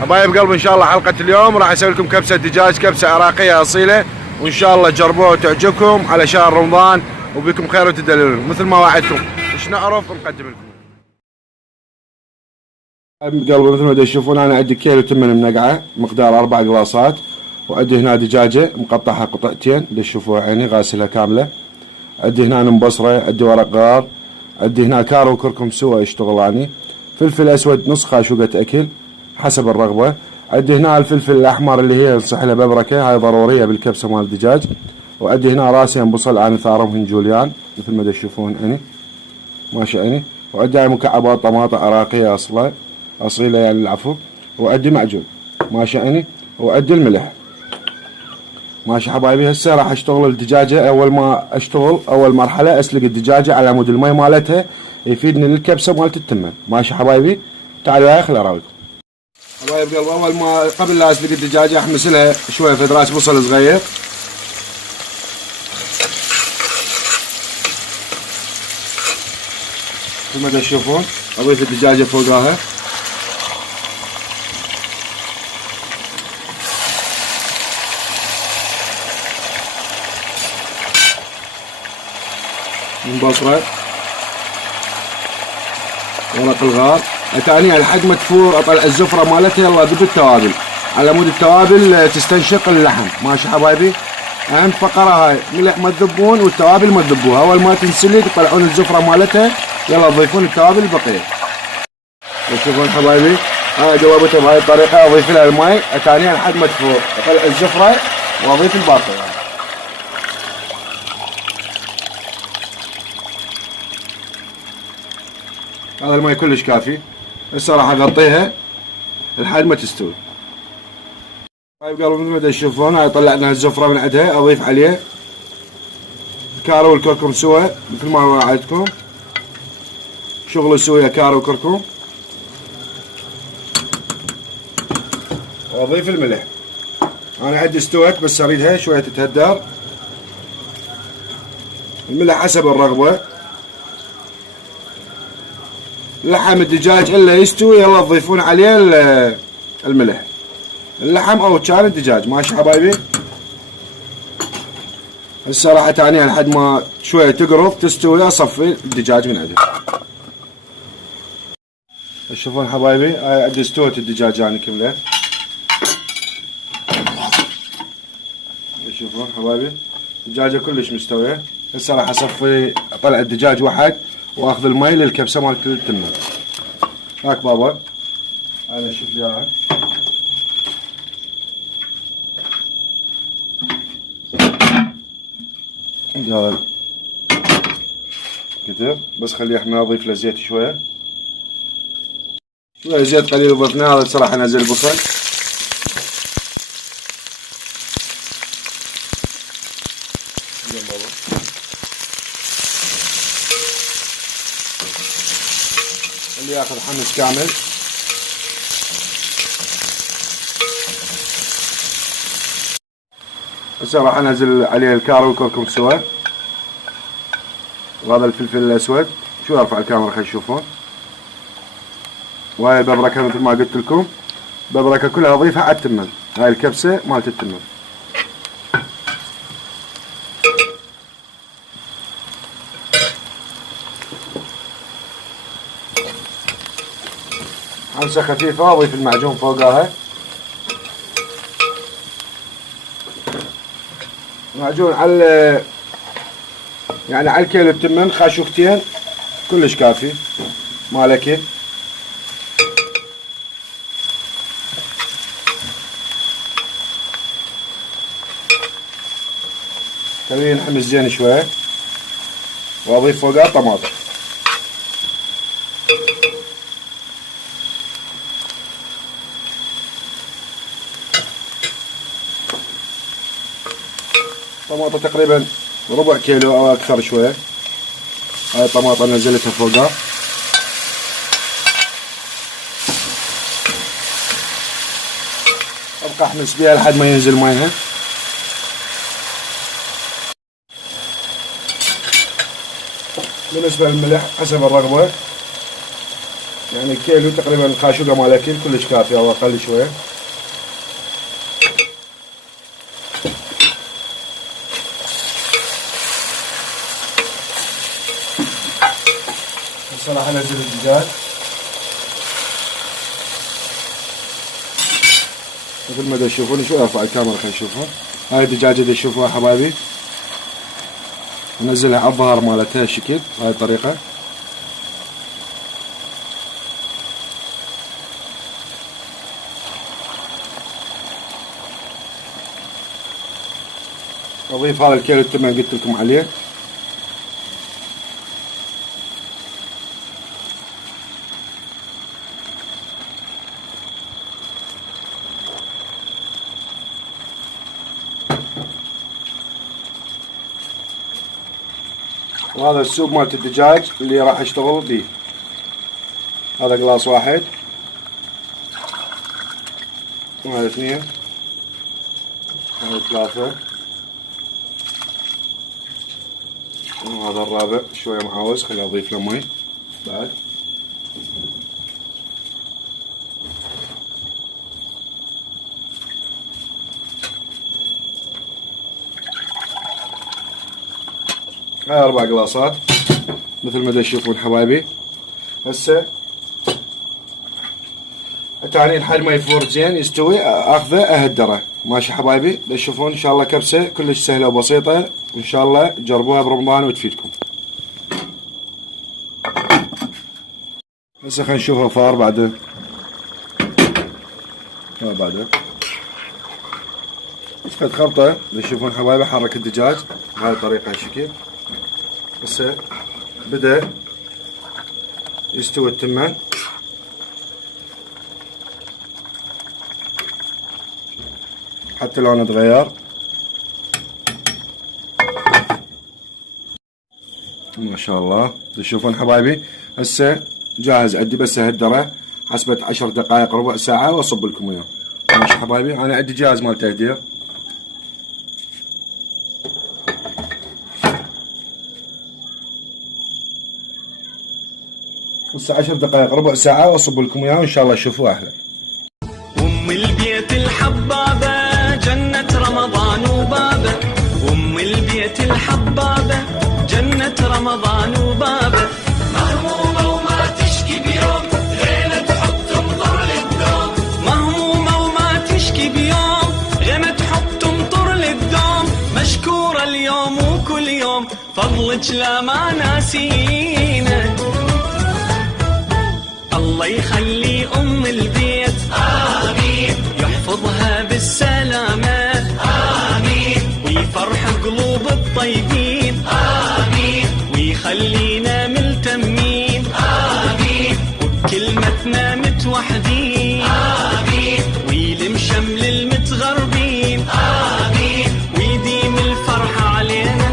حبايب قلب، ان شاء الله حلقة اليوم راح اسوي لكم كبسة دجاج، كبسة عراقية اصيلة، وان شاء الله تجربوها وتعجبكم على شهر رمضان وبكم خير وتدللون مثل ما وعدتكم. ايش نعرف نقدم لكم. حبايب قلب، مثل ما تشوفون انا عندي كيلو تمن منقعة مقدار 4 قلاصات، وعندي هنا دجاجة مقطعها قطعتين تشوفوها عيني غاسلها كاملة. عندي هنا مبصرة، عندي ورق غار، عندي هنا كارو وكركم سوا يشتغلاني، فلفل اسود نص خاشوقة اكل حسب الرغبة. عندي هنا الفلفل الاحمر اللي هي نصح له ببركة، هاي ضرورية بالكبسة مال الدجاج. وعندي هنا راسين بصل انا ثارمهن جوليان مثل ما تشوفون عيني ماشي عيني. وعندي هاي مكعبات طماطم عراقية اصيلة يعني العفو. وعندي معجون ماشي عيني. وعندي الملح ماشي حبايبي. هسه راح اشتغل الدجاجة. اول مرحلة اسلق الدجاجة على مود المي مالتها يفيدني للكبسة مالت التمن ماشي حبايبي. تعالوا هاي خل اراويكم حبايب قلب. اول ما قبل لا اسلق الدجاجة احمس لها شوية فدراس بصل صغير مثل ما تشوفون. اضيف الدجاجة فوقها من بصرة ورق الغار ثانيا لحد ما تفور اطلع الزفرة مالتها. يلا ذوب التوابل على مود التوابل تستنشق اللحم ماشي حبايبي. اهم فقرة هاي، ملح ما تذبون والتوابل ما تذبوها. اول ما تنسلق تطلعون الزفرة مالتها، يلا تضيفون التوابل البقية. تشوفون حبايبي انا جوابتها بهاي الطريقة. اضيف لها الماء ثانيا لحد ما تفور اطلع الزفرة واضيف الباقي. هذا الماء كلش كافي. هسه راح اغطيها لحد ما تستوي. طيب قالوا مثل ما تشوفون هاي طلعنا الزفرة من عندها. اضيف عليه الكارو والكركم سوا مثل ما وعدتكم. شغل سوية كارو وكركم. واضيف الملح. انا عندي استوت بس اريدها شوية تتهدر. الملح حسب الرغبة. لحم الدجاج الا يستوي يلا تضيفون عليه الملح. اللحم او كان الدجاج ماشي حبايبي. هسه راح اتانيها لحد ما شويه تقرب تستوي اصفي الدجاج من عندها. تشوفون حبايبي هاي عندي استوت الدجاج يعني كلها. تشوفون حبايبي الدجاجه كلش مستويه. هسه راح اصفي اطلع الدجاج واحد واخذ المي للكبسه مالت التمن. هاك بابا انا شوف لي اياها. عندي هذا كتر بس خليه احنا نضيف له زيت شويه زيت قليل ضفناه. هذا صراحه انزل البصل اللي ياخذ حمص كامل. هسه راح انزل عليه الكارو والكركم سوا وهذا الفلفل الاسود. شو ارفع الكاميرا خلينا نشوفون. وهاي الببركه مثل ما قلت لكم. ببركه كلها اضيفها على التمن. هاي الكبسه مالت التمن. حمسه خفيفه اضيف المعجون فوقها. معجون على يعني على الكيلو التمن خاشوقتين كلش كافي مالكي. خليه ينحمس زين شويه واضيف فوقها طماطم. طماطم تقريبا ربع كيلو او اكثر شويه. هاي الطماطم نزلتها فوقها. ابقى احمس بيها لحد ما ينزل ميها. بالنسبه للملح حسب الرغبه. يعني كيلو تقريبا الخاشوقة مال كيل كلش كافية او اقل شوية. هسه راح انزل الدجاج مثل ما تشوفون. شوي ارفع الكاميرا خلينا نشوفها. هاي الدجاجة اللي تشوفوها حبايبي ننزلها على الظهر مالتها هالشكل بهاي الطريقة. اضيف هذا الكيلو التمن قلت لكم عليه. وهذا السوب مالت الدجاج اللي راح اشتغل به. هذا قلاص واحد، وهذا اثنين، وهذا ثلاثة، وهذا الرابع. شوية معاوز خليني اضيف له مي بعد. هاي 4 قلاصات مثل ما تشوفون حبايبي. هسه تاني لحد ما يفور زين يستوي اخذه اهدره. ماشي حبايبي؟ تشوفون ان شاء الله كبسه كلش سهله وبسيطه، وان شاء الله جربوها برمضان وتفيدكم. هسه خلينا نشوفها فار بعد. بعده فد خلطه. تشوفون حبايبي حرك الدجاج بهاي الطريقه هالشكل. هسه بدا يستوي التمن. حتى لونه تغير ما شاء الله. تشوفون حبايبي هسه جاهز عندي، بس اهدره حسبة 10 دقائق ربع ساعة واصب لكم اياه. ماشي حبايبي؟ انا عندي جاهز مال تهدير. هسه 10 دقائق ربع ساعة واصب لكم اياه وان شاء الله تشوفوه احلى. ام البيت الحبابة جنة رمضان وبابه، ام البيت الحبابة جنة رمضان وبابه. مهمومة وما تشكي بيوم غير تحط تمطر للدوم، مهمومة وما تشكي بيوم غير تحط تمطر للدوم. مشكورة اليوم وكل يوم فضلك لا ما ناسينا. الله يخلي ام البيت آمين، يحفظها بالسلامة آمين، ويفرح قلوب الطيبين آمين، ويخلينا ملتمين آمين، وبكلمتنا متوحدين آمين، ويلم شمل المتغربين آمين، ويديم الفرح علينا،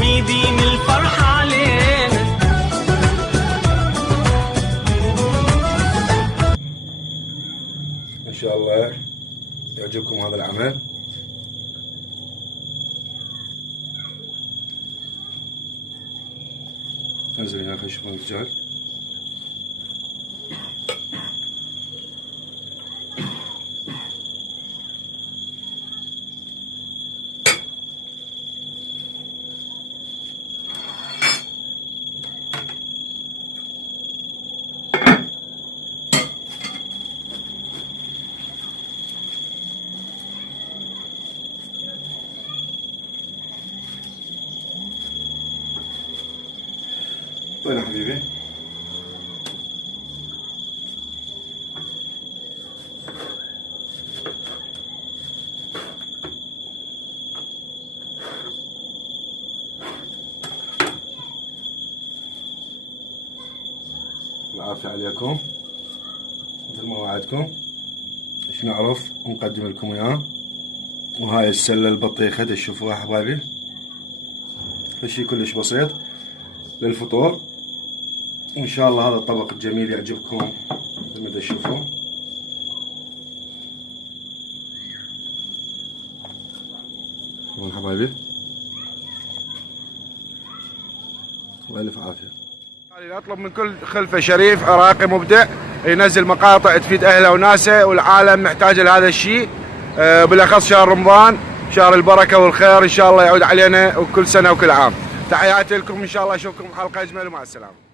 ويديم الفرح علينا. ان شاء الله يعجبكم هذا العمل. انزل هنا خلينا نشوف الدجاج. وين يا حبيبي؟ العافية عليكم. مثل ما وعدتكم ايش نعرف نقدم لكم اياه. وهاي السلة البطيخة تشوفوها حبايبي، هالشي كلش بسيط للفطور. وان شاء الله هذا الطبق الجميل يعجبكم مثل ما تشوفون. شوفون حبايبي، والف عافية. نطلب من كل خلفه شريف عراقي مبدع ينزل مقاطع تفيد اهله وناسه، والعالم محتاج لهذا الشيء، بالاخص شهر رمضان، شهر البركه والخير، ان شاء الله يعود علينا وكل سنه وكل عام. تحياتي لكم، ان شاء الله اشوفكم حلقه اجمل ومع السلامه.